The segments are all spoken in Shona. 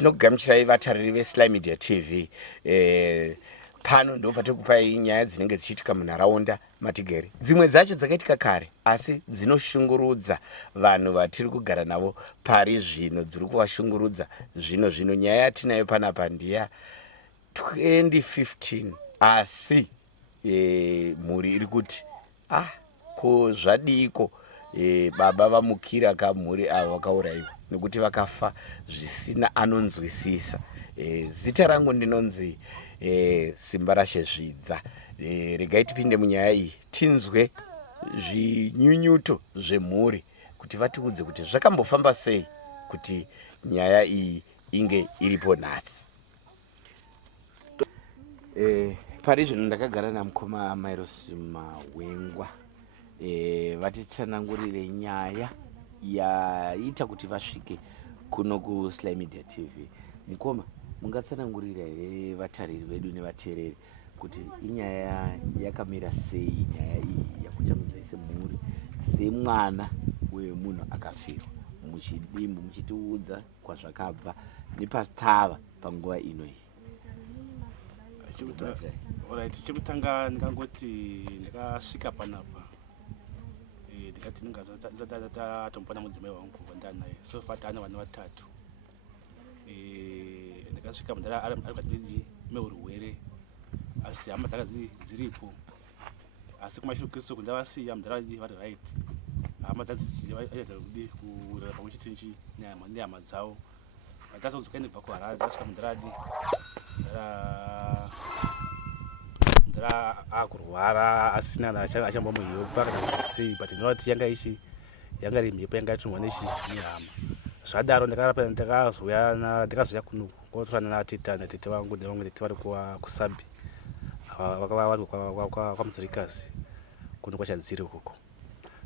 tinokugamuchirai vatariri veSly Media TV. Pano ndo patikupai nyaya dzinenge dzichiitika munharaunda matigere. Dzimwe dzacho dzakaitika kare asi dzinoshungurudza vanhu vatiri kugara navo pari zvino, dziri kuvashungurudza zvino. Nyaya yatinayo panapa ndiya 2015 asi mhuri iri kuti ko zvadiko baba vamukira kamhuri avo vakaurayiwa nekuti vakafa zvisina anonzwisisa. Zita rangu ndinonzi Simba Rashezvidza. Regai tipinde munyaya iyi tinzwe zvinyunyuto zvemhuri kuti vatiudze kuti zvakambofamba sei kuti nyaya iyi inge iripo nhasi. Pari zvino ndakagara namukoma Miles Mawengwa. Vatitsanangurire nyaya yaita kuti vasvike kuno kuSly Media TV. Mukoma, mungatsanangurira here vatariri vedu nevateereri kuti inyaya yakamira sei nyaya iyi yakutambudzai semhuri, semwana wemunhu akafirwa muchidimbu, muchitiudza kwazvakabva nepatava panguva ino iyi. Chekutanga ndingangoti ndakasvika panapa ndikati ndingatombona mudzimai wangu wandanaye so far taana vana vatatu. Ndakasvika mudhara ari kwatidi meurwere asi hama dzanga dziripo, asi kumashure Kristu kundavasiya mudhara vari right, hama dzadzichivaita kudi kurara pamwe chete nehama dzavo. Ndasodzoka ndibva kuHarare ndasvika mudhara akurwara asina achambomuyeupa kana sei, but ndinoti yanga iri mhepo yanga yatumwa nehama. Zvadaro ndakazoya kunuku kotorana natete vangu nevamwe tete vari kuSabi vari kwaMuzirikazi kuno kwachadziri ukoko.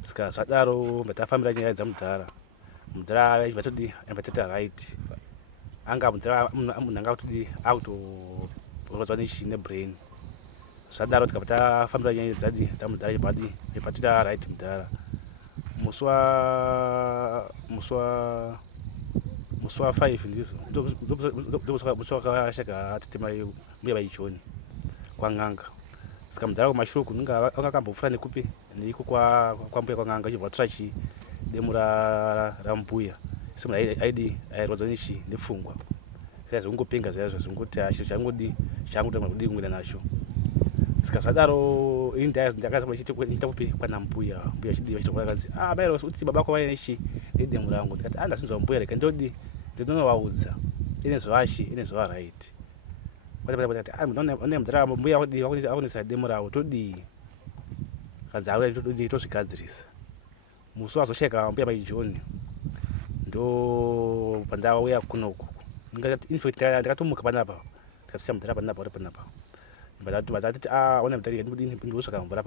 Saka zvadaro mbatafambira nyaya dzamudhara. Mudhara aivatoti right, anga mudhara munhu anga akutorwadziwa nebrain. Zvadaro tikabva tafambira nyaya dzamudhara ibatota right mudhara. Musi wa 5 ndizvo musi wakashaka tete mai mbuya vaijoni kwaN'anga. Saka mudhara kumashure kunonga anga akambofura nekupi neiko kwambuya kwaN'anga achibva tora demo rambuya semunhu airwadziwa nepfungwa. Saka zvingopenga zvaizvo zvingoti chiro changodi kudi kumwira nacho. Saka zvadaro ndakaita kupi kwana mbuya achitokura akazi Miles uti baba kwavaya nedemo rangu. Ndikati ndasinzwa mbuya reka ndinovaudza ine zvava right. One mudhara mbuya akunisa demo ravo todii kazi auya tozvigadzirisa. Musi wazosheka mbuya vaijoni ndo pandauya kunoku ndikatomuka panapa ndikasisa mudhara panapa uri panapa vatati one mudhara ndosvaka mvura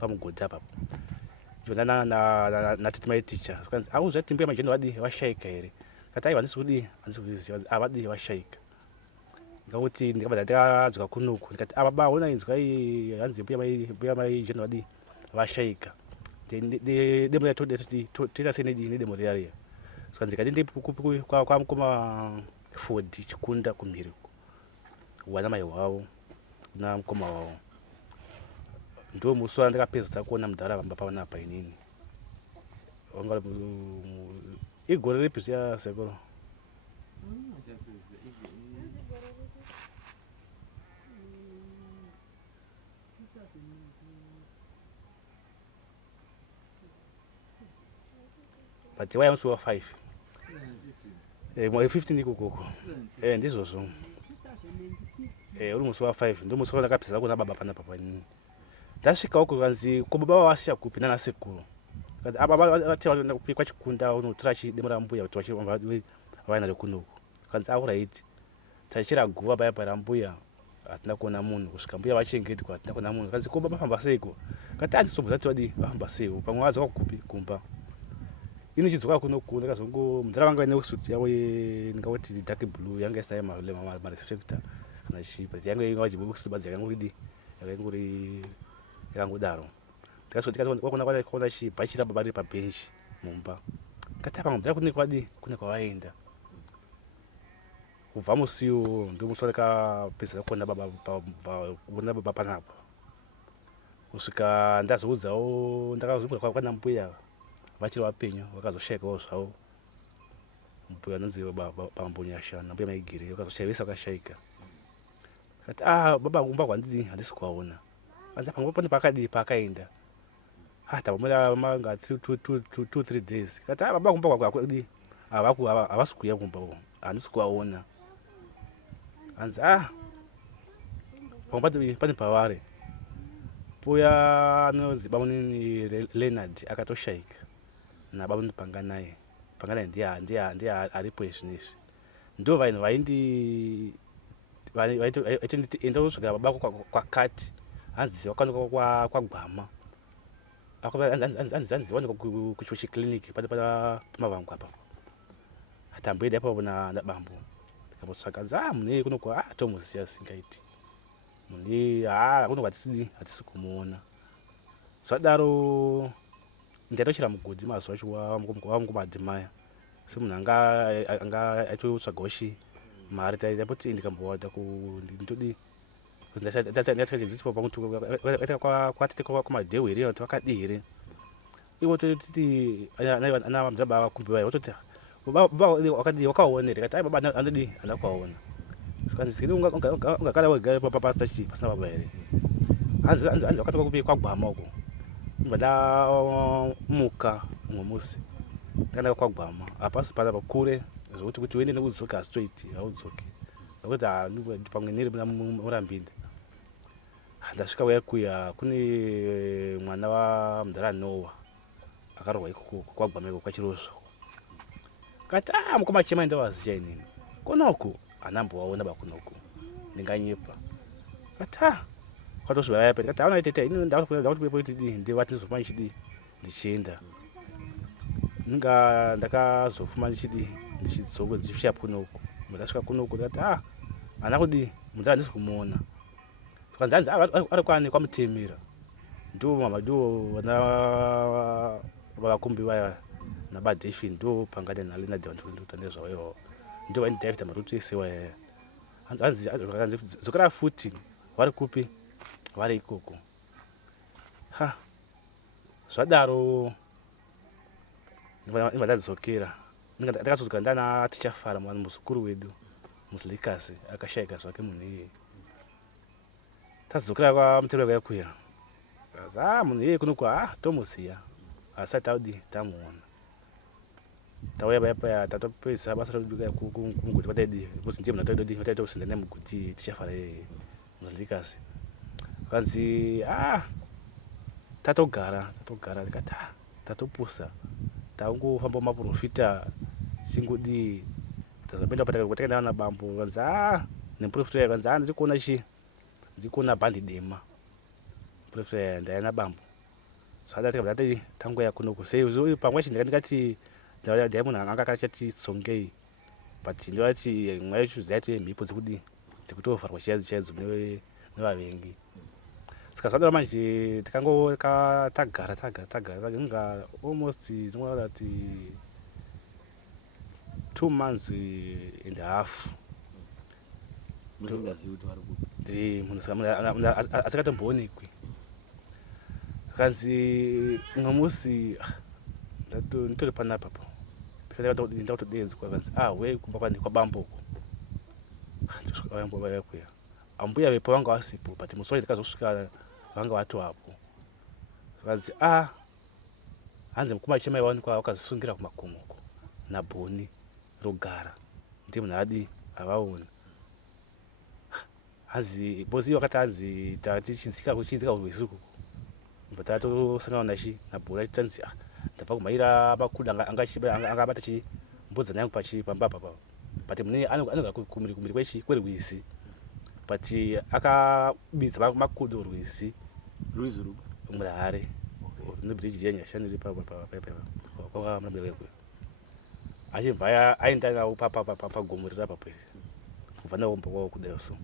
pamugodhi apapo ndona natete mai ticha kanzi auzvati mbuya vaijoni vashaika here. Kati aiwa handisi kuziva avadi vashaika. Ndikakuti ndikabva ndadzoka kunoku ndikati baba ona inzwai hanzi mbuya vaijoni vashaika demo riya toita sei nedemo riya. Saka ndikati ndikupi kwamukoma Ford Chikunda kumhiri wana mai wavo na mukoma wavo. Ndo musi wandakapedzisa kuona mudhara vamba panapa inini. Igore ripi ziya sekoro? But waya musi wa 5 mwa 15 ikokoko ndizvozvo. Uri musi wa 5 ndo musi wandakapedzisa kuona baba panapa panini. Ndasvika uko kanzi ko baba wasiya kupi nana sekuru. Kanzi baba vateva kupi kwaChikunda unotora demo rambuya kuti vaina rekunoku. Kanzi right, tachira guva paya parambuya hatina kuona munhu kusvika mbuya vachengetwa hatina kuona munhu. Kanzi ko baba vafamba seiko? Kati handisobva tati vafamba seiko pamwe vadzoka kupi kumba. Ini chidzoka kunoku ndakazongo mudhara vanga ine suti yavo ndingati dark blue yanga isina mareflector kana chipa yanga ingavachibokisibadzi yakangodaro. Ndikaona chibhachi rababa riri pabhenji mumba. Kati apa mudhara kune kwavaenda kubva musi uyo ndomusi wakapedzera kuona baba panapa kusvika ndazoudzawo ndakazobvira kwana mbuya vachiri vapenyu vakazoshayikawo zvavo mbuya anonzi bambonyashana mbuya maigiri vakazoshayivesa vakashayika kati baba kumba kwandii handisi kuvaona anzi pangu pane pakadii paakaenda tamamira manga 2-3 days kati baba kumba kwakudii havasi kuuya kumba handisi kuvaona anzi pangu pane pavari puya anonzi bamunini Leonard akatoshayika nabamuni Panganai ndiye aripo izvinezvi ndo vanhu vaitonditi enda usvika babako kwakati hanzi wakanoka kwagwama hanzi wanika kuchiwo chikliniki pamavangwa apa tamboenda ipapo nabambo ndikambotsvaka anzi munei kunoko tomuziya singaiti munei kunoko hatisi kumuona zvadaro ndaitochera mugodhi mazuva wangu madhimaya semunhu anga aitotsvagawoshi mari taipoti ndikambowata nditodi ndasikachidzitsipa pamutu kwatete kwamadhewu here kuti vakadii here ivo totiti ana mdzaba vakumbiwaya vototi wakadii wakaona here kati baba andodii handa kuvaona skanzi ungakada wegare papasta chii pasina baba here hanzi wakatoka kupi kwagwama uko ibva ndamuka umwe musi ndakandaka kwagwama hapasi panapa kure zvokuti uende nekudzoka straight haudzoki nokuti pamwe niri murambinda ndasvika uyakuya kune mwana wamudhara Noah akarorwa ikoko kwagwama iko kwachirozvo kati mukoma chema ndavaziya inini konoko hanambowaona bakunoko ndinganyepa kati kwatosvivaya peti kati aunaiteta ini ndakuti ndivati ndizofuma ndichidii ndichienda ninga ndakazofuma ndichidii ndichidzoka ndichisvika kunoko ndasvika kunoko ndikati hana kudii munzara handisi kumuona skanzi ari kwani kwamutemera ndo vana vavakumbi vaya nabadefi ndo Pangana naLeonard vandotandezvavo ndo vaindidaivita marutu ese wayaya hanzi dzokera futi vari kupi vari ikoko zvadaro ndibva ndadzokera ndakazodzoka ndana tichafara muzukuru wedu muzilikasi akashayika zvake munhu iyeye tadzokera kwamutero wakayakuya munhu iyeye kunoko tomuziya asi taudi tamuona tauya paya tatopedzisa basa rekubika kumugoti pataidii bcause ndiye munhu ataitosinda nemugoti tichafara iyeye muzilikasi kanzi tatogara tikati tatopusa tangofamba maprofita chingudii tazapinda patakaenda na bambo kanzi neprofita yaya kanzi ndikuona ndikuona bhandi dema prefita yaya ndaya nabambo zvadati tangoya kunoko sei pamwe achi ndikati ndaya munhu anga akachatitsongei but ndovati mwari chiuziya kuti mhipo dzekutovharwa chaidzo nevavengi saka zvadaro manje tagara inga almost ndinoti 2 months and a half munhu asikatomboonekwi kanzi umwe musi nditori panapapo ndakutodedzwa kanzi we kumba kwabamboko ndosvikayakuya ambuya vepo vanga vasipo but musi wacho ndakazosvika vanga vatovapo kanzi hanzi mukoma chemai wawanikwa wakazisungira kumakomoko nabhoni rogara ndiye munhu adi avaona hanzi bosi wakati hanzi tichidzika kurwisi ukoko bva tatosangana nabhoni achitanzi ndabva kumhaira makuda angabata chimbodzana yangu pamba apa but munhu anogara kumiri kwerwisi but akabidza makudo rwisi murahare nobridge yenyashani iri pakwamurambirekuyo achibva aenda nawo pagomo riri apapo kubva nawo mbokwawo kudai so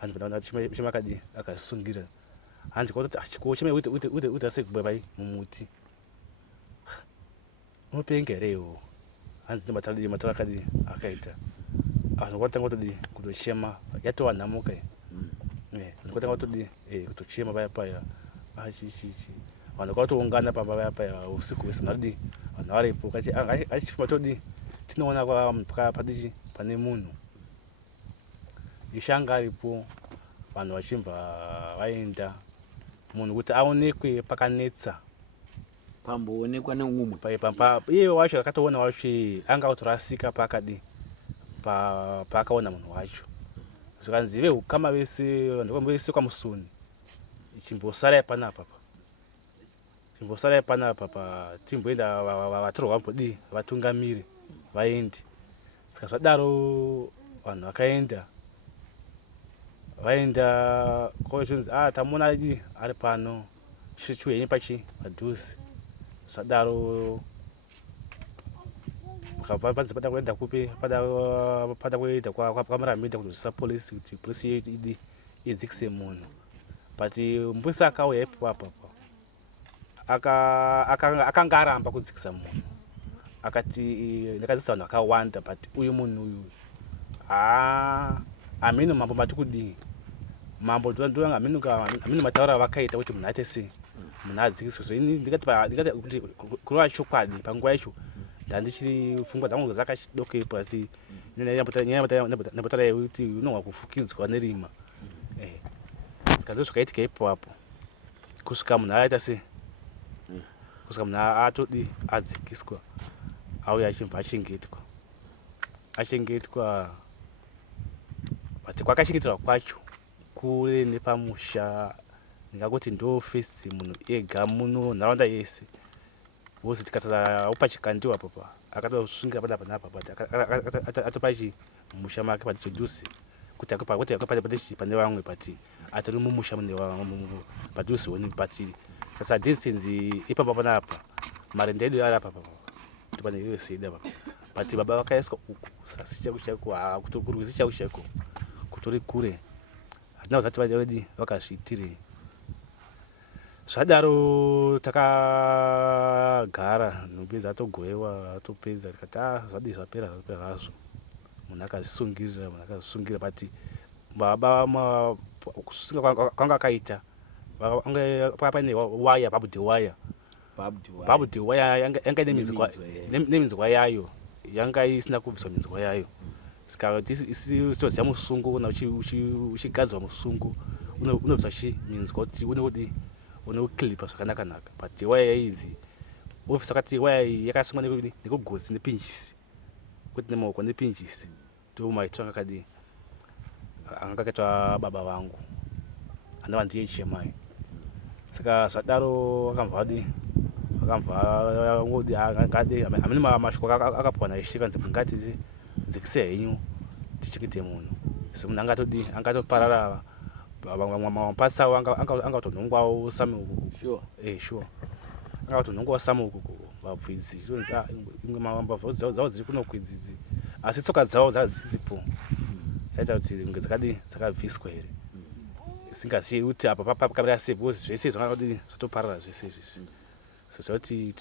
hanzi vana chimakadi akasungira hanzi kwatoti chikowo chimai uita sekubaibai mumuti unopenga here iwo hanzi ndomatara akadi akaita vanhu vakatanga kutochema yatovanhamuka vanhu vakatanga kutochema paya paya vanhu vakatoungana pamba paya paya usiku hwese vanhu varipo achifamba tinoona pane munhu ishanga aripo vanhu vachibva vaenda munhu kuti aonekwe pakanetsa pamboonekwa neumwe iye wacho akatoona wacho anga kutorasika paakaona munhu wacho zvikanzi vehukama vese vanhu vese kwamusoni chimbosarai panapa timboenda vatorwa vatungamiri vaende. Saka zvadaro vanhu vaenda kwachonzi tamuona ari pano chiuyenyi padhuze zvadaro panzi pada kuenda kupi pada kuenda kwamaramida kuzivisa polisi kuti polisi idzikise munhu but mbusi akauya ipapo akanga aramba kudzikisa munhu akati ndakadzikisa vanhu vakawanda but uyu munhu uyu hamino mambo mati kudii mambo ndonga hamino mataura vakaita kuti munhu aite sei munhu adzikiswe so ndikati kuti kurova chokwadi panguva yacho ndandichiri pfungwa dzangu dzakachidokepo asi nyaya kuti unogona kufukidzwa nerima saka ndo zvakaitika ipapo kusvika munhu aita sei kusvika munhu adzikiswa auya achibva achengetwa but kwakachengeterwa kwacho kure nepamusha ndingakuti ndo first munhu ega muno nharaunda yese vozi tikatsa upa chikandiwa papa akatosungira panapa but atopa musha make padhuze kuti pane vamwe but atori mumusha padhuze woni but sasa distance ipapa panapa marende edu ari apa topane iwe sida papa but baba vakaiswa uku sasi chakuchako kutokurwisi chakuchako kutori kure hatina kuzati vaidi vakazviitirei zvadaro takagara nhumbi dzatogoyewa atopedza tikati zvadii zvapera hazvo munhu akazvisungira but baba kusunga kwanga akaita paine waya babudi waya yanga neminzwa yayo yanga isina kubviswa minzwa yayo saka isitoziva musungu kana uchigadzwa musungu unobviswa minzwa kuti unoklipa zvakanaka but waya yaizi ofisa kati waya yakasungwa nekugotsi nepinjisi kuti nemaoko nepinjisi ndo maitiro anga akaitwa baba vangu anova ndiye chemai saka zvadaro akamva ngodi hamene mashoko akapuwa naishe kanzi ngati dzikise henyu tichengete munhu so munhu angatoparara mapasi avo angatonhongwawo same uku sure angatonhongwawo same uku vabvudzi chonzi imwe mbavha dzavo dziri kuno kwidzidzi asi tsoka dzavo dzadzisipo dzaita kuti nge dzakabviswa here singazivi kuti apa pakamira sei because zvese zvangadi zvatoparara zvese izvi so zvauti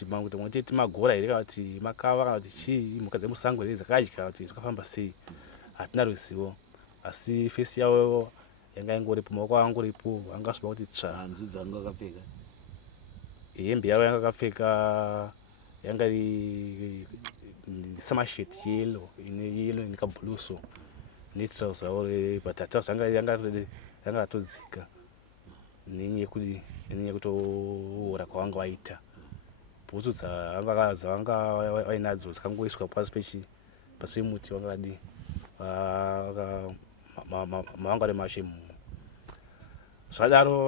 timagora here kana kuti makava kana kuti chii mhuka dzemusango here dzakadya kana kuti zvakafamba sei hatina ruzivo asi fesi yavo yanga ingoripo maoko angoripo angasviba kuti tsva hanzu dzanga akapfeka hembe yavo yanga akapfeka yanga samasheti yelo nekabhuluso netrauza yavo but yanga atodzika nenyaya yekutoora kwavanga vaita bhutsu dzavanga vainadzo dzikangoiswa pasi pemuti vangadi mavanga ari mashe mumwe zvadaro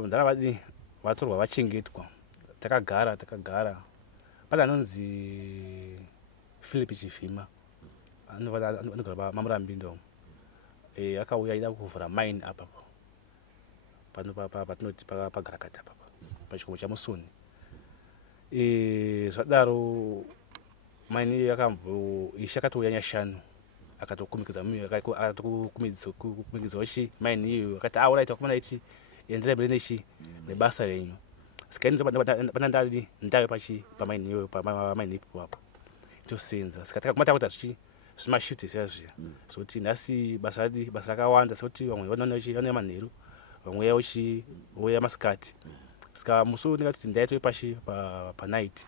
mundara vatorwa vachengetwa takagara pana anonzi Philip Chivhima anogara mamurambindo akauya aida kuvhura mine apapo patinoti pagarakata apapo pachikomo chamusoni zvadaro mine iyo ishe akatouya nyashanu akatokumidzawo mine iyoyo akati alright vakomana ichi enderai mberi nebasa renyu saka panandari ndayo pamine iyoyo pamine ipopo apo tosenza saka takamata kuti zvimashifti ziyazviya zvokuti nhasi basa rakawanda sekuti vamwe vanouya manheru vamwe vouya masikati saka musi unenge kuti ndaitoi pashi panight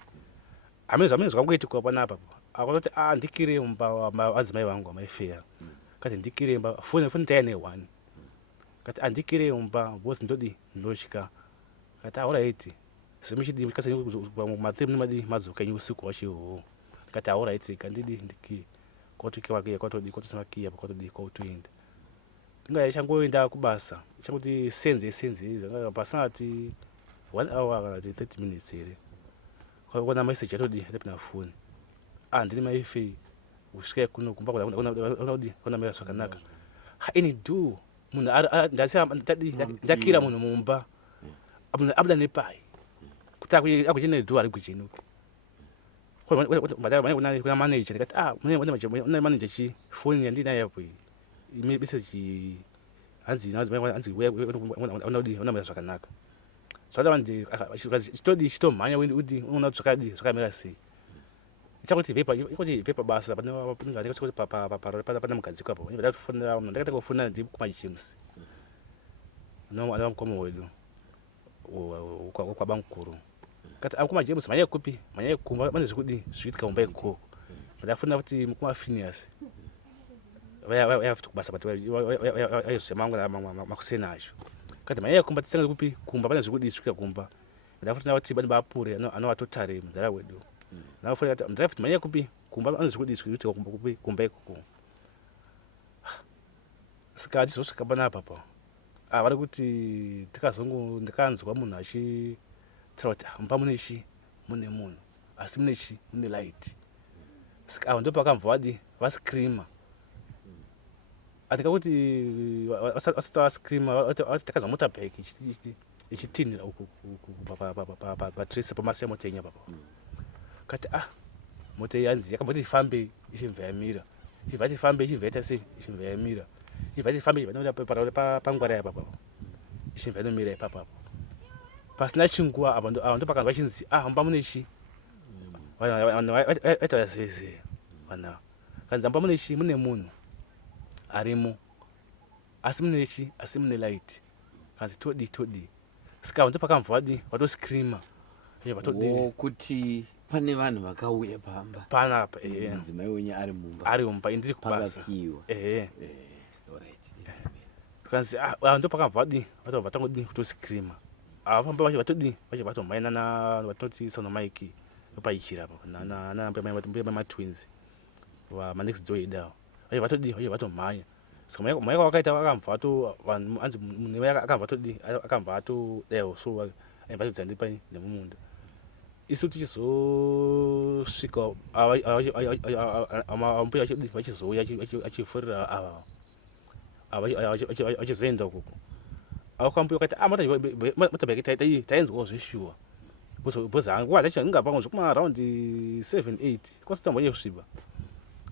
hamene zvakangoitikwa panapa akatoti ndikire mumba madzimai vangu amaifera kati ndikire mumba foni taiya ne1 kati andikire mumba because ndotya kati alright semuchidi ma3 madzoka usiku wachihoho kati alright kandidi ndiki kwatosemakiya kwatoenda ndinga ichangoenda kubasa ichangoti senze pasingati 1 hour kana 30 minutes here kwaona message atapina foni ndini maifei usvika kuno kumba kuna mera zvakanaka ini do munhu ndakira munhu mumba abuda nepai kuti akuchene do ari kuchenuka kuna manager ndikati une manager chi foni yandinayo yapo message hanzi unamira zvakanaka zvadavandi chitomhanya unoona zvakamira sei ichakuti vepa basa pana mugadziko apo ndakatanga kufunda ndi kumajames ana mukoma wedu kwabamukuru kati kumajames manyaya kupi manyaya kumba pane zviitika kumba ikoko ndafunda kuti mukumafinias vayafuta kubasa but vaizosema makusena acho kati manyaya kumba tisanga kupi kumba pane zvisvika kumba ndafunda kuti bani bapure anovatotare mudhara wedu ndafunda kuti manyaya kupi kumba pane zviitika kumba ikoko saka tizosvika panapa vari kuti ndikanzwa munhu achitaura kuti mumba mune munhu asi mune light saka avo ndopakamva vascreama andikakuti vasati vascreama takazwa motorbike ichitinhira uku patresa pamasemotenya papa kati moto iyi yanzi yakamboti ifambe ichimva yamira ichibva tifambe ichimva yaita sei ichimva yamira ichibva tifambe ichibva pangwara yapapa ichimva yanomira ipapapo pasina chinguva avo ndopakanzwa vachinzi mumba mune vanhu vaitaura zeze vanhu kanzi mumba mune munhu arimo asi mune light kanzi todi saka avo ndopakamva vatoscreama kuti pane vanhu vakauya panapa mudzimai wenyu ari mumba indiri kubasa kanzi ndopakamva vatangodi kutoscreama avafamba vatomhainana vatinoti sanomaiki vapaichira mbuya mamatwins manext door idavo vatomhanya saka maya kwakaita vakamva anzi munhu akamva atodaiwo so vatodza ndipai nemumunda isu tichizosvika mbuya vachizouya achifurira ava vachizoenda ukoko akambuya kati motorbike tainzwawo zveshuwa bcause nguva dzacho ingapamwe zvekumaraundi 7-8 kwasitambonye kusviba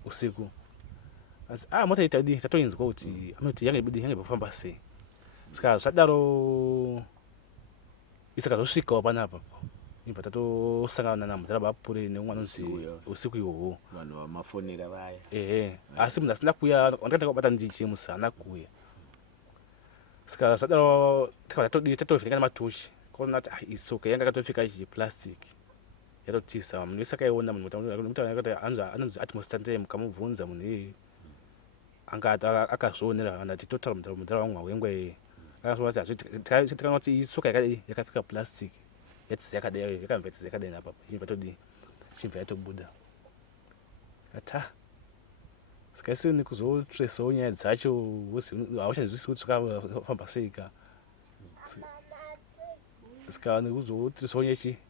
usiku asi mota itadi tatoinzwa kuti anoti yange kufamba sei saka zvadaro isakazosvikawo panapa ibva tatosangana namudhara bapure neumwe anonzi usiku ihwohwo vanhu vamafonera vaya asi munhu asina kuuya ndakatanga kubata ndijemusi haana kuuya saka zvadaro tatovheneka nematochi kaona kuti itsoka yanga akatopfeka chiplastic yatotisa munhu wese akaiona anonzi atmostante mukamubvunza munhu iyeye anga akazvionera kana titotaura mudhara wangu wengwe akazvionatikanga kuti itsoka yakapfeka plastic yatisa yakadai yakamva yatisa yakadai napapa chimva yatobuda ata saka isu nekuzotresawo nyaya dzacho hauchazvisi kuti zvakafamba seika saka nekuzotresawo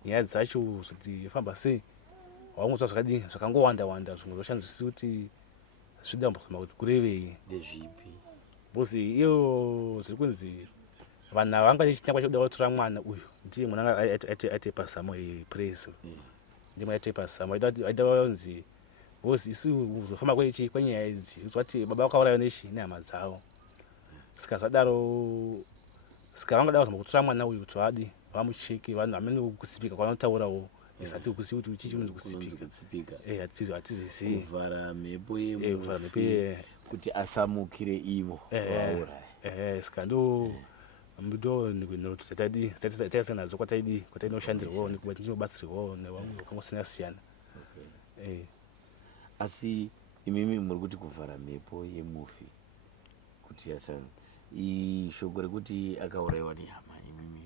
nyaya dzacho kuti famba sei waungozwa zvakangowanda zvimwe zvoshanzvisi kuti zvidambuzima kuti kurevei ndezvipi bcause iyo zviri kunzi vanhu ava vanga nechitangwa chekuda kutora mwana uyu ndiye mwana aiteipa zamo yepraise ndiye mwana aiteipa zamo aida vanzi bcause isu uzofamba kwenyaya idzi uzwa kuti baba vakaurayiwa nehama dzavo saka zvadaro saka vangada kuzama kutora mwana uyu kuti vamucheke vanhu hamene kusipika kwavanotaurawo Yes, atikuziva kuti chichi unonzi kusipika. kutsipika Hatizisi. kuvhara mhepo Kuvhara mhepo kuti asamukire ivo vauraya. Saka ndo ndotataisa nadzo kwatainoshandirwawo kwatinobatsirwawo nevamwe vakangosiyana-siyana. Asi imimi muri kuti kuvhara mhepo yemufi kuti ishoko rekuti akaurayiwa nehama imimi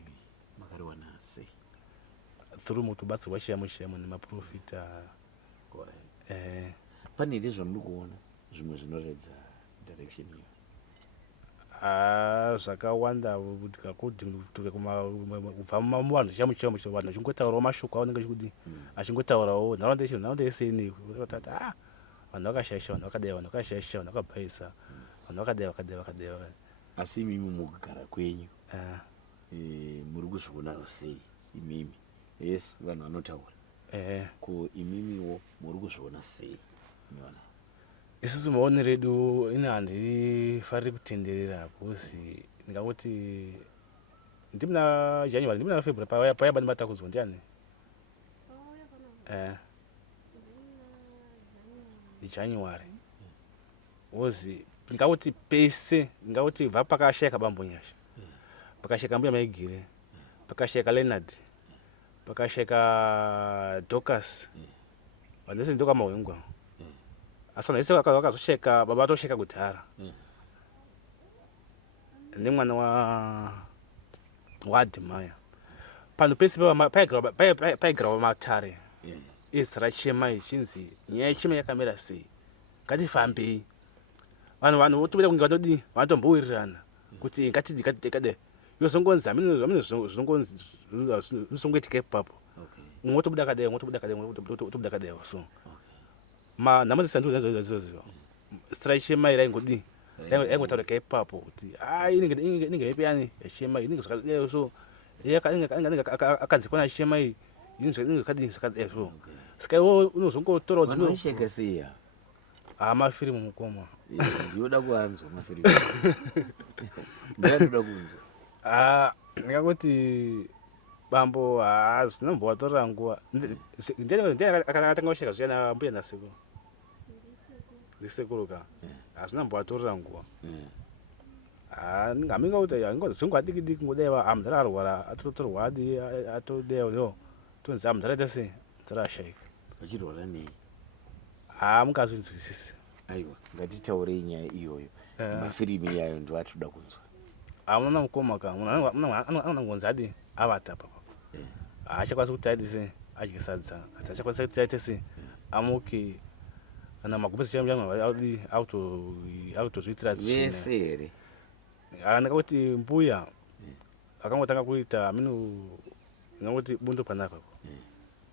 makariwana sei? Through mukubatsirwa chiyamo nemaprofita. Pane here zvamuri kuona zvimwe zvinoredza direction iyo? Zvakawanda kuti kakudi kubva muvanhu chiyamo vanhu achingotaurawo mashoko avanenge chikudi achingotaurawo nharaunda yese inei kuti vanhu vakashayisha, vanhu vakadai, vanhu vakashayisha, vanhu vakabhaisa, vanhu vakadai. Asi imimi mukugara kwenyu muri kuzviona sei imimi? Yes, vanhu vanotaura ko imimiwo muri kuzviona sei? Isusu maonero edu ine handifariri kutenderera because ndingangoti ndimuna January ndimuna February paya bani matakudzwa ndiani? January wozi ndingauti pese ndingauti bva pakashayika bambonyasha, pakashayika mbuya maigire, pakashayika Leonard, pakashayika Dorcas, vanhu vese ndoka mahwengwa. Asi vanhu vese vakazoshayika baba vatoshayika kudhara nemwana waadhimaya. Panhu pese paigirawo matare ezira chemai chinzi nyaya yechemai yakamira sei, ngatifambei. Vanhu votobeda kunge vatodii, vanotombowirirana kuti ngatidikade yozongonzi amene zvinongoitika ipapo. Umwe otobuda kadai, umwe otobuda kadai. So nhamo dzese ndizvo zira chemai raingodii, raingotaurika ipapo kuti inenge yepeyani yachemai inenge zvakadai. So akanzikwa nachemai inenge zvakadai. So saka iwe unozongotorawo dzimwe vanosheka sei? mafirimu mukoma ndinoda kuanzwa mafirimu. Ndinoda kunzwa. Ndingangoti bambo zvinombovatorera nguva. Ndiani akatanga kusheka zviyana mbuya nasekuru? Ndisekuru ka zvinombovatorera nguva. Hamingauti zvingu adiki ngodai mudhara arwara atotorwa adi atodaiwo tonzi mudhara aita sei? Mudhara ashayika. Vachirwara nei? Mukazvinzwisisi. Aiwa, ngatitaurei nyaya iyoyo. Mafirimu iyayo ndo atoda kunzwa. Muna mukoma ka anongonzi adi avata papa. Achakwanisa kuti aite sei? Adye sadza. Achakwanisa kuti aite sei? Amuke kana magumesi audi autozviitira vese here. Ndakakuti mbuya akangotanga kuita ndingangoti bundo panapa.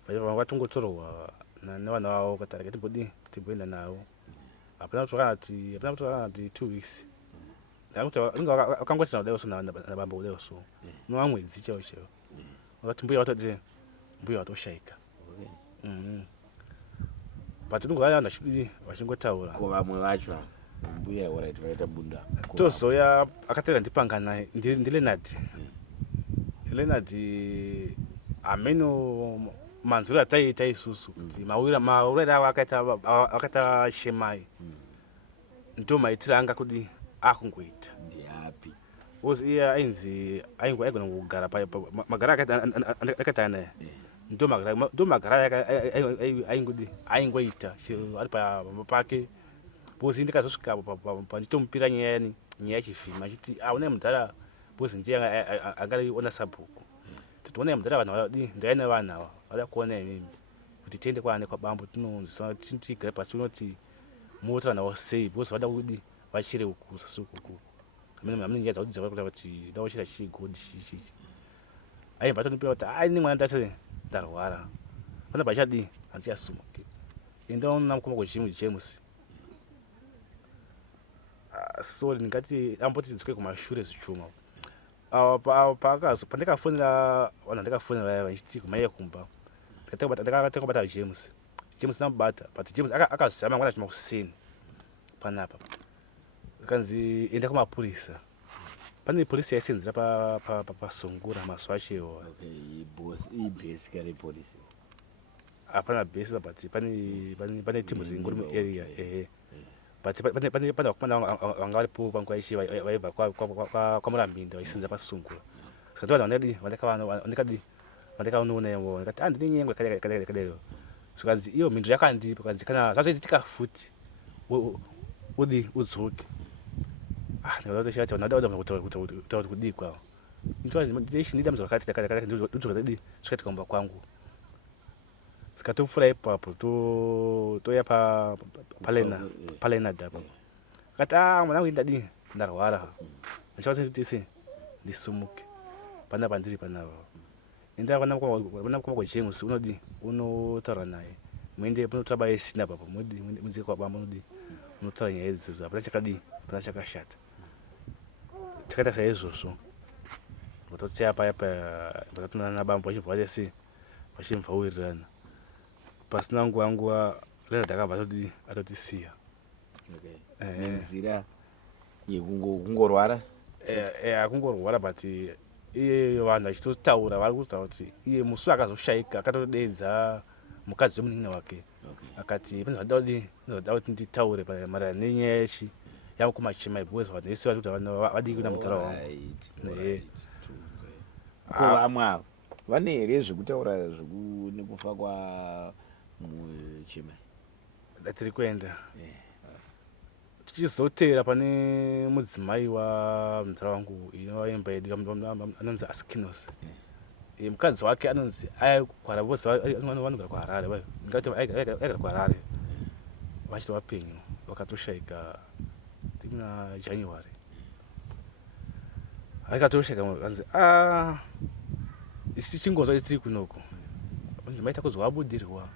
Vatongotorwa nevana vavo katarika timboenda navo. Hapana kutoka 2 weeks. Akangoti naudaiwo so nabamba udaiwo so nomwedzi chaiwo. Vakati mbuya watodze mbuya watoshayika. But ndingovana chidii vachingotaura. Ko vamwe vacho mbuya waraiti vaita bunda. Tozoya akatera ndipanga naye ndiLeonard. Leonard ameno manzuri ataiita isusu kuti maurere avo akaita chemai ndo maitiro anga kudi akungoita. Ndiapi? Wozi iye ainzi aigona kugara magara akaita naye ndo magara aingodi aingoita chero ari pake. Bozi ndikazosvika panditomupira nyaya yechivhima achiti une mudhara bozi ndiye angariona sabhuku. Totoona mudhara vanhu vadii ndai nevanhu ava vada kuona imimi kuti tiende kwaane kwabambo tinonzwisana tigare pasi tinoti motora nawo sei bozi vada kudii vachire kukuza sukuku. Hamene nyaya dzakuti kuti dawochira chigodi chichi. Aimba tonipira kuti nemwana ndati ndarwara. Pana bachadii handichasumuke. Endaona mukoma kuchimu James. Sorry ndingati amboti tidzike kumashure zvichuma. Pandikafonera vanhu ndikafonera vachiti kumaiya kumba. Ndakabata James namubata but James akazama mwana chima kuseni panapa. Kanzi enda kumapurisa. Pane polisi yaisenzera pasungura mazuva achewo. Okay, boss, basically police. hapana base but pane timu dzingori muarea but pane vakomana vanga varipo panguva ichi vaibva kwaMurambinda vaisinza pasungura saka vanhu vandikanoonaivo ndikati handine nyengwe kadaiyo zvikanzi iyo mhinduro yakandipa kanzi kana zvazoitika futi udzoke ndikataura kuti kudii kwavo ndida muzva rakati ndikati kumba kwangu saka topfuura ipapo toya palena dapa akati mwanangu ndadii ndarwara ndichava kuti ndisimuke panapa ndiri panapa enda pana kwa James unodi unotaura naye muende panotaba esina papa mudzi kwabamba unodi unotaura nyaya idzodzo hapana chakadii hapana chakashata takaita saizvozvo tototsaya paya pakatonana nabambo vachibva vese vachimvaurirana pasina nguva lena takabva atotisiya nenzira yekungorwara akungorwara but iyeyo vanhu vachitotaura vari kutaura kuti iye musi akazoshayika akatodedza mukadzi wemunin'ina wake akati panozoda kuti nditaure maererano nenyaya yechi yamukumachema because vanhu vese vari kuti vadii kuenda mutara wangu vamwe avo vane here zvekutaura nekufa kwamuchemai datiri kuenda tichizotera pane mudzimai wamutara wangu inovaimba yedu anonzi Askinos mukadzi wake anonzi aikwara vose vanogara kuHarare ngati aigara kuHarare vachiti vapenyu vakatoshayika timuna January aikatoshayika kanzi isi chingozva tiri kunoko anzi maita kuzovabudirwa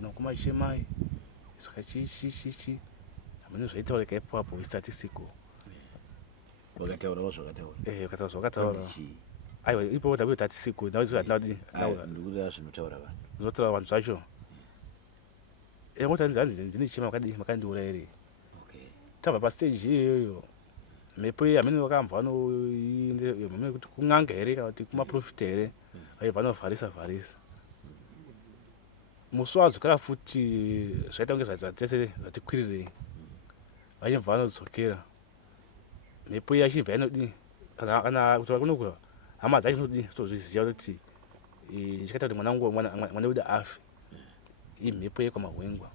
nakumachemai saka chichi hamene zvaitaurika ipapo istatistical vakataurawo zvakataura vakataura zvakataura aiwa ipo tabuyo statistical ndikuti zvinotaura vanhu zvinotaura vanhu zvacho ngoti hanzi ndine chema makandiura here tabva pastage iyoyo mhepo iyi hamene vakambva vanoinde kuti kun'anga here kana kuti kumaprofita here vaibva vanovharisa musi wadzokera futi zvaita kunge zvatese zvatikwirirei vachibva vanodzokera mhepo iya achibva inodii kana kuti vakunokuva hama dzacho inodii tozviziva kuti ndichikaita kuti mwana wedu afe iyi mhepo yekwamahwengwa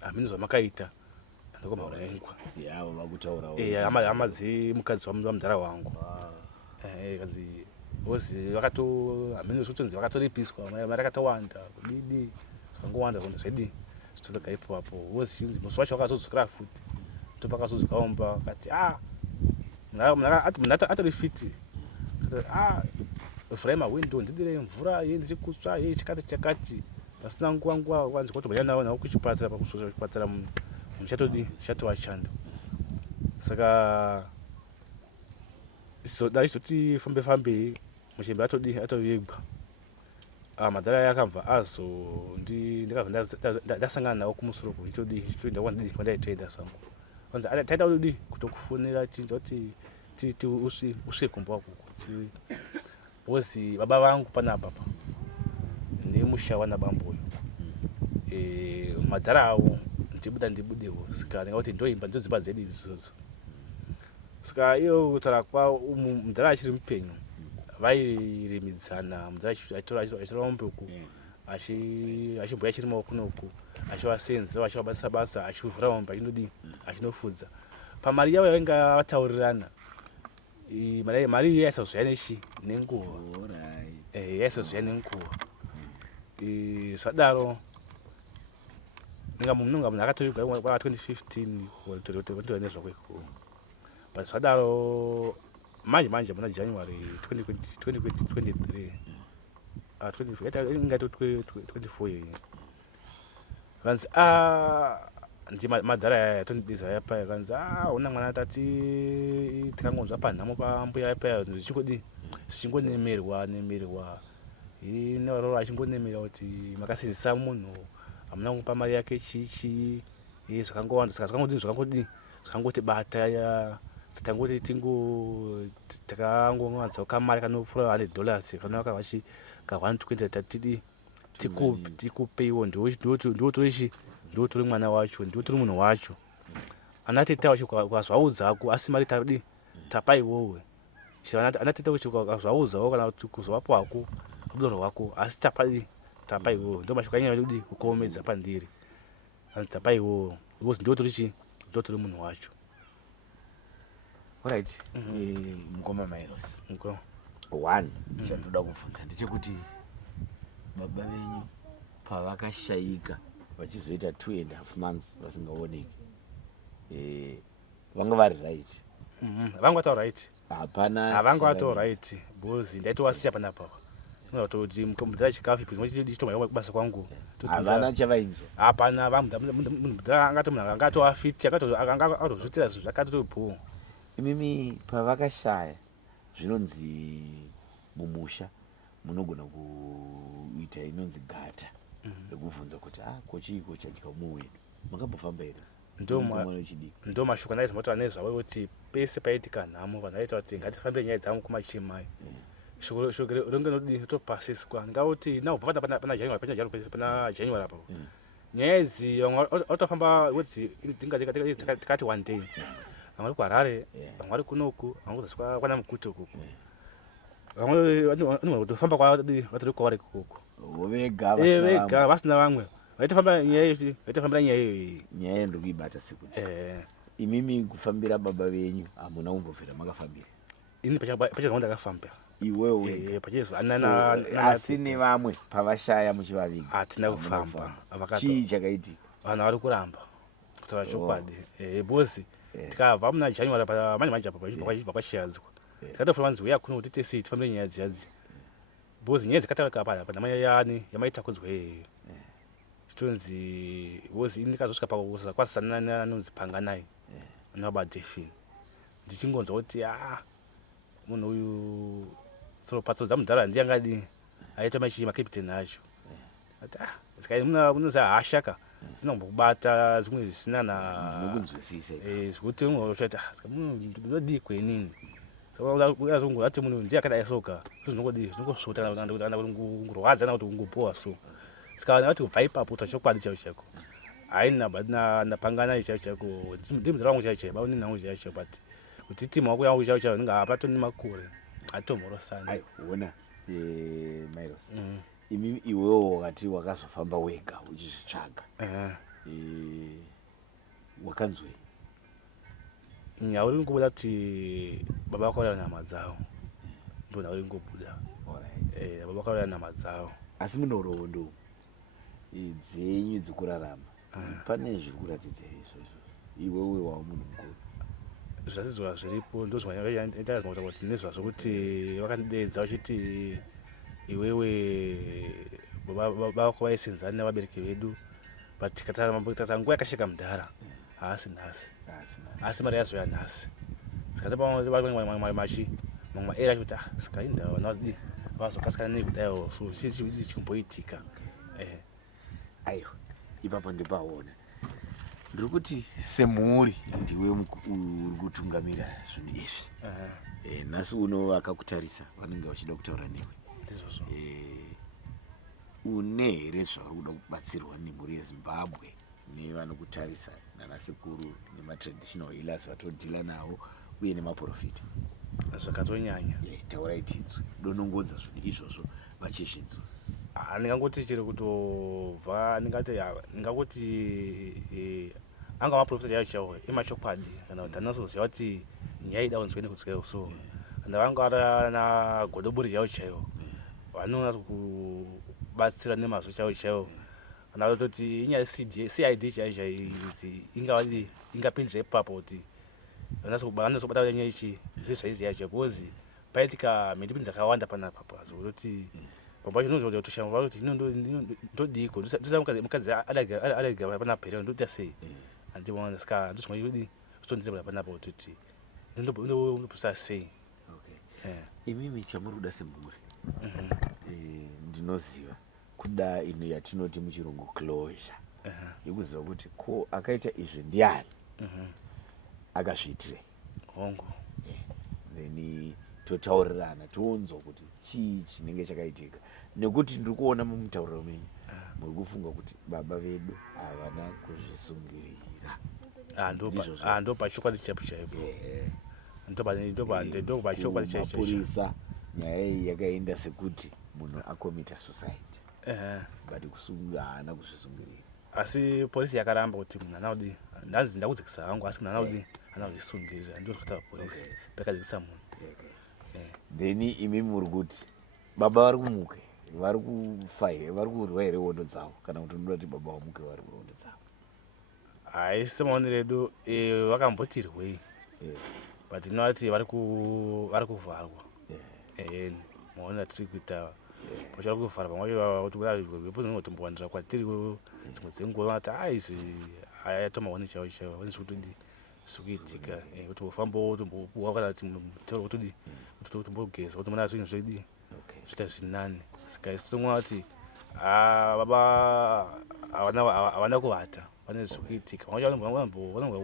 hamene zvamakaita ndokwamahwengwa hama dzemukadzi wamudhara wangu kazi vozi hamene zvotonzi vakatorepiswa mari akatowanda kudidi zvakangowanda zvinhu zvedii zvitotoka ipapo vozi musi wacho vakazodzokera futi topakazodzokaomba akati munhu atori fiti vhurai mahwindo ndidirei mvura ndiri kutsva chakati pasina nguva wanzi kwatobhanya navo kuchipatara pakusvika kuchipatara munhu chatova chando saka dai chitoti fambe muchembe atovigwa madhara aya akabva azo ndikabva ndasangana nawo kumusoro kwandaitoenda zvangu anzi taita kudii kutokufonera tinzwa kuti usve kumba wakuko wozi baba vangu panapa nemusha wanabamboyo madhara avo ndibudewo saka ndingati ndoimba ndodzimba dzedu idzodzo saka iyo kutaura kwavo mudhara achiri mupenyu vairemidzana mudhara achitora mumbeku achibhuya chiri maokunoku achivasenzera vachivabatisa basa achivhura mombe achinodii achinofudza pamari yavo yainga vataurirana mari iyi yaisazoya nenguva yaisazoya nenguva zvadaro munhu akatorigwa kwa 2015 nezvakweko but zvadaro manje muna January 2023 ingato 24 yeyi kanzi ndi madhara aya tondibiza yapaya kanzi una mwana tati tikangonzwa panhamo pambuya yapaya zvichikodi zvichingonemerwa nevaroro achingonemera kuti makasindisa munhu hamuna kumupa mari yake chichi zvakangowanda saka zvakangotibata tangoti takangowanza kamari kanopfuura $100 kanaka ka $120 tatidi tikupe iwo ndiwo turi mwana wacho, ndiwo turi munhu wacho. Anateta wacho ukazvaudzako asi mari tapa iwowe. Anateta wacho ukazvaudzawo kana kuti kuzovapo rudoro rwako asi tapa iwowe. Ndo mashoko anyanya kuti kukomedza pandiri. Tapa iwowe. Ndiwo turi munhu wacho. Alright. Mukoma Mairos. One, chandinoda kubvunza ndechekuti baba venyu pavakashayika vachizoita 2.5 months vasingaoneki, vanga vari right? Vanga vari right. Havanga vari right because ndaitowasiya panapa. Kuti mukombidza chikafu ndichitomwa kubasa kwangu. Havana chavainzwa. Hapana, munhu angatofiti akatozvitira zvinhu zvakatobhuwa. Imimi pavakashaya zvinonzi mumusha munogona kuita inonzi gata rekubvunza kuti kochiiko chadya mumwe wedu, makambofamba here? Ndo mashoko ndaizwa kuti anezvawo kuti pese paitika nhamo vanhu vaita kuti ngatifambe nyaya dzangu kumachimai. Shoko ringe nodi topasiswa ngauti naubva pana January apo. Nyaya idzi vamwe autofamba kuti tikati one day. Vamwe vari kuHarare, vamwe vari kunoku, vamwe kuzaswa kwana Mukuto kuku. Vamwe vanotofamba vatori kwavari kuku. Vega vasina vamwe. Vaitofambira nyaya iyo. Nyaya ndokuibata sekuti. Imimi kufambira baba venyu hamuna kumbobvira makafambira. Ini pachezvangu ndakafamba. Iwewe pachezo asi nevamwe pavashaya muchivaviga hatina kufamba. Chii chakaitika? Vanhu vari kuramba kutaura chokwadi. Bosi tikabva muna January manje apa kwashiyadzwa. Tikatofura manzi uya kuno kuti tese tifambire nyaya dziyadzi. Bosi nyaya dzikataurika pana yamaita kudzwa iyeyo. Chitonzi bosi ini ndikazosvika kwasana anonzi Panganai anobaba Delphine. Ndichingonzwa kuti munhu uyu patso dzamudhara ndiye angadi aita makapiteni acho. Ati munozi hashaka dzinombokubata zvimwe zvisina nokunzwisisa. Zvekuti unochati munodii kwenini. Ati munhu ndiye akadai soka zvinongosvota kana kungorwadza kana kuti kungopowa so. Saka kuti kubva ipapo tachokwadi chako haina napangana chako ndimudhara wangu chaicho bauni nangu chaicho but kuti timu wako yangu chaicho ninga apatoni makore atomorosana. Ona Mairos, imimi iwewo wakati wakazofamba wega uchizvitsvaga, wakanzwei? Nyaya uri ngobuda kuti baba vakauraya nhama dzavo, ndo nyaya uri ngobuda. Baba vakauraya nhama dzavo. Asi munhoroondo dzenyu dzekurarama pane zviri kuratidza izvozvo iwewe wava munhu mukuru? Zvadzidzoa zviripo ndozvaitaita kuti nezva zvokuti vakandidedza vachiti iwewe baba vako vaisenzana nevabereki vedu but tikatasa nguva yakasheka mudhara haasi nhasi asi mari yazoya nhasi. Saka mamwe maera kuti saka inda vana vazokasikana nekudaiwo so chichimboitika. Aiwa, ipapo ndipaona ndiri kuti semhuri ndiwe uri kutungamira zvinhu izvi. Nhasi uno vakakutarisa vanenge vachida kutaura newe. Une here zvauri kuda kubatsirwa nemhuri yeZimbabwe nevanokutarisa nanasekuru nematraditional healers vatodhila navo uye nemaprofita? Zvakatonyanya. Taurai tinzwe donongodza zvinhu izvozvo vachizvinzwa. Ndingangoti chiri kutobva ndingangoti anga maprofita chaiwo emachokwadi kana kuti anozoziva kuti nyaya ida kunzwe nekudzweyo so kana vanga vari nagodobori chaiwo vanoona kubatsira nemazvo chaiwo kana kutoti inyaya CID chaiwo ingapindira ipapo kuti vanozobata nyaya ichi zvezvaiziya chaiwo because paitika mhindipindi dzakawanda panapa zvokuti baba chinozoda kutoshamba kuti ndodiko mukadzi alegera panapa ndoita sei andibona saka ndosoma kuti zvitondireba panapa kuti ndopusa sei. Imimi chamuri kuda semhuri ndinoziva kuda ino yatinoti muchirungu closure yekuziva kuti ko akaita izvi ndiani akazviitirei hongu then totaurirana toonzwa kuti chii chinenge chakaitika, nekuti ndiri kuona mumutauriro menyu muri kufunga kuti baba vedu havana kuzvisungirira. ndo pachokwadi chaipo chaipo, ndo pachokwadi chaipo. Mapurisa nyaya iyi yakaenda sekuti munhu akomita suicide, but haana kuzvisungirira. Asi polisi yakaramba kuti munhu anaudi ndazi ndakudzikisa hangu, asi munhu anaudi anazvisungirira, ndio zvakataura polisi pakadzikisa munhu. Then imi muri kuti baba vari kumuke, vari kufa here, vari kurwa here hondo dzavo, kana kuti unoda kuti baba vamuke vari hondo dzavo? Hai, semaonero edu vakamboti rwei, but inoti vari kuvharwa. Maonero tiri kuita pavari kuvhara, pamwe vepozingotombowanira kwatiri dzimwe dzenguva vati izvi ayatomaoni chaivo chaivo, oni zvekutodi zvikuitika, kuti ufamba wotombopuwa kana kuti mutauro wotodi utombogeza utomona zvinhu zvedi zviita zvinani. Saka isi totoona kuti baba havana kuvata, pane zvikuitika, vamwe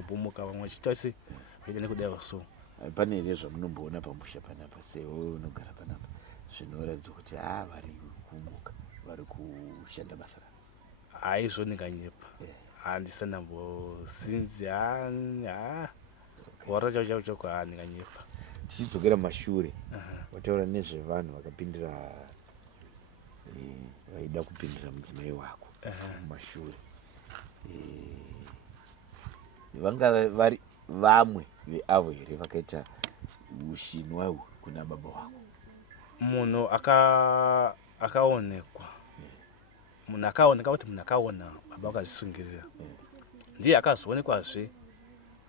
kubomoka, vamwe vachiita se vaita nekudaiwa so. Pane here zvamunomboona pamusha panapa, sewo unogara panapa, zvinoratidza kuti vari kumuka, vari kushanda basa ravo? Haizvo ndinganyepa, handisana sinzi wara chavo chako ndinganyepa. Tichidzokera mashure, wataura nezvevanhu vakapindira, vaida kupindira mudzimai wako mumashure, vanga vari vamwe veavo here vakaita ushinwa kuna baba wako? Munhu akaonekwa, munhu akaoneka kuti munhu akaona baba akazvisungirira, ndiye akazoonekwazve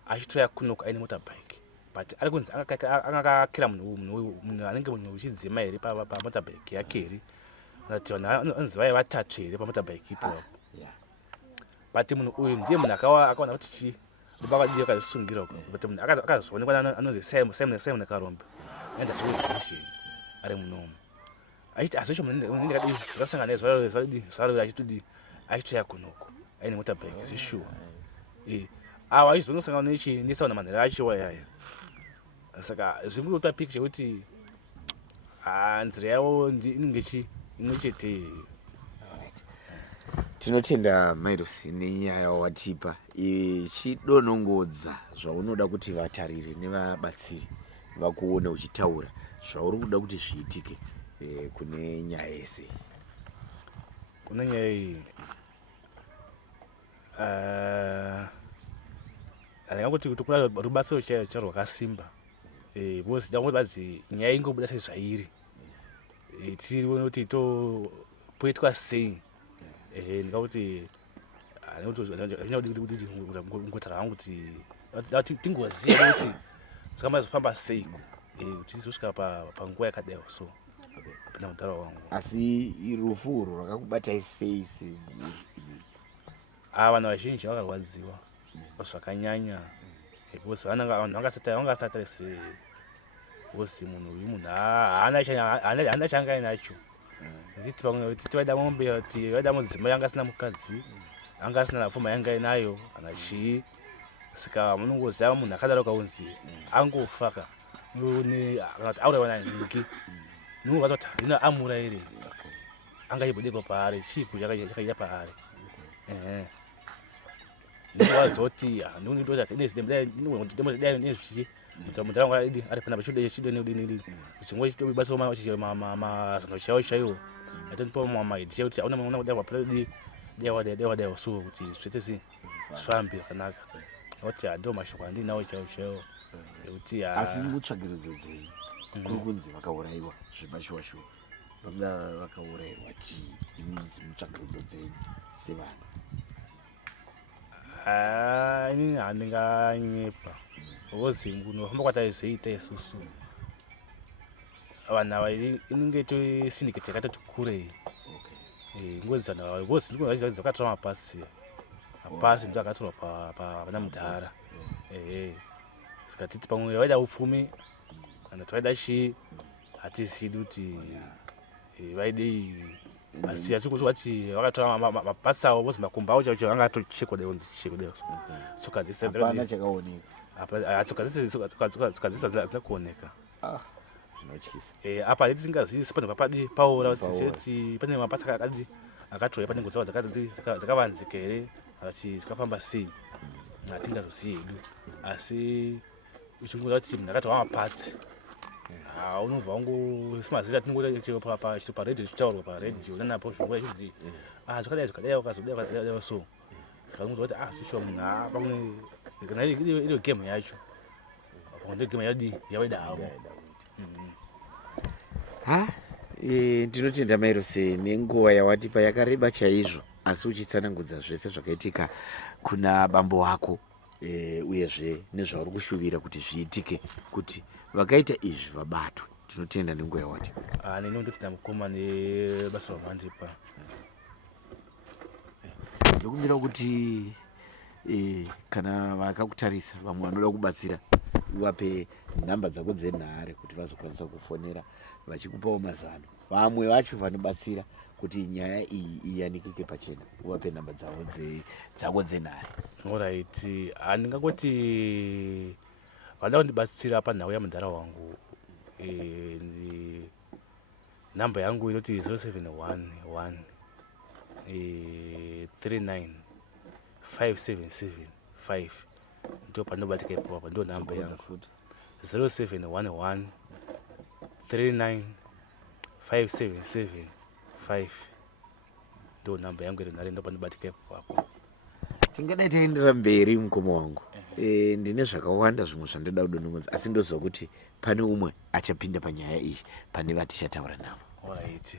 achitoya kunoku aine motorbike, but ari kunzi akakira munhu anenge munhu uchidzima here pamotorbike yake here, kuti vanhu anzi vaiva vatatu here pamotorbike ipapo, but munhu uyu ndiye munhu akaona kuti baba akadii akazvisungira, but munhu akazoonekwa anonzi Simon Karombe, aenda zvekuizvi ari munomu achiti azvicho munhu ndikadii akasangana zvaro achitodi achitoya kunoku aine motorbike zvishuwa. Ava achizonosangana nesauna manhero achiwa yaya, saka zvingotopa picture yekuti nzira yavo inenge imwe chete. Tinotenda Mairosi nenyaya yawatipa ichidonongodza zvaunoda kuti vatariri nevabatsiri vakuona uchitaura zvauri kuda kuti zviitike kune nyaya yese. Kune nyaya iyi ndingakuti kuti kuna rubatsiro chairo rwakasimba, because ndangoti badzi nyaya ingobuda sezvairi, tirione kuti topoitwa sei. Ndingakuti ngotaura hangu kuti tingoziva kuti zvakamba zvofamba sei kuti tizosvika panguva yakadaiwo so apinda mutauro wangu. Asi rufu urwu rwakakubatai sei? Vanhu vazhinji vakarwadziwa zvakanyanya, because vanhu vangasatarisire, because munhu uyu munhu haana chaanga inacho. Titi pamwe titi vaida mombe, kuti vaida mudzimai anga asina mukadzi, anga asina napfuma yanga inayo kana chii, saka munongoziva munhu akadaro kaunzi angofaka akati aurayiwa naNhiki, munobvunza kuti hino amura here, angaibhodeko paari, chipi chakaita paari. Ndinowazoti ndinodai nezvichi kuti mundaraunda ari panapa chido neudini chingwe chitobasa mazano chaiwo chaiwo atonipa maidi chekuti auna kudai wapadi daiwa so kuti zvese zvifambe zvakanaka, kuti ndo mashoko andinawo chaiwo ekuti asi mutsvagirudzo dzenyu kuri kunzi vakaurayiwa zvepashuwa-shuwa, vanga vakaurayirwa chii? Inonzi mutsvagirudzo dzenyu sevanhu? Inini handinganyepa, because kunofamba kwataizoita isusu vanhu ava inenge syndicate yakatoti kurei, ngozidzana because zvakatora mapasi ndo akatorwa pana mudhara. Saka titi pamwe vaida upfumi kana kuti vaida chii hatizidi kuti vaidei, asi kuzoti vakatora mapasi avo vozi makumba avo chaicho anga atochekwa daiwo tsoka hapana chakaoneka, tsoka dzese hazina kuoneka. zvinotyisa. Apa tisingazivi pane papadi paura kuti pane mabasa akatorwa pane ngozi dzakavanzika here zvikafamba sei hatingazozivi hedu asi uchingoda kuti munhu akati wamapatsi unobva simazita tinongoita paredhio chichitaurwa paredhio nanapo zvinguva ichidzi zvakadai zvakadai ukazodai so saka unozwa kuti zvishuwa munhu pamwe kana iriyo gemu yacho ndo gemu yadi yaweda havo. Ndinotenda Mairose nenguva yawatipa yakareba chaizvo, asi uchitsanangudza zvese zvakaitika kuna bambo wako uyezve nezvauri kushuvira kuti zviitike kuti vakaita izvi vabatwe. Tinotenda nenguva yawatipa. Neni ndotenda mukoma nebasa ramwandipa. Ndokumbira kuti kana vakakutarisa vamwe vanoda kubatsira uvape nhamba dzako dzenhare kuti vazokwanisa kufonera vachikupawo mazano. Vamwe vacho vanobatsira kuti nyaya iyi iyanikike pachena, uvape nhamba dzako dzenhare. Alright, ndingangoti vanoda kundibatsira panhau yamudhara wangu. Nhamba yangu inoti 0711 39 5775 ndo panobatika ipapo, ndo nhamba yangu 0711 39 5775 ndo nhamba yangu irinhare, ndo panobatika ipapo. Tingadai taendera mberi mukoma wangu. Ndine zvakawanda zvimwe zvandoda kudonongodza asi ndoziva kuti pane umwe achapinda panyaya iyi pane vatichataura navo. Alright.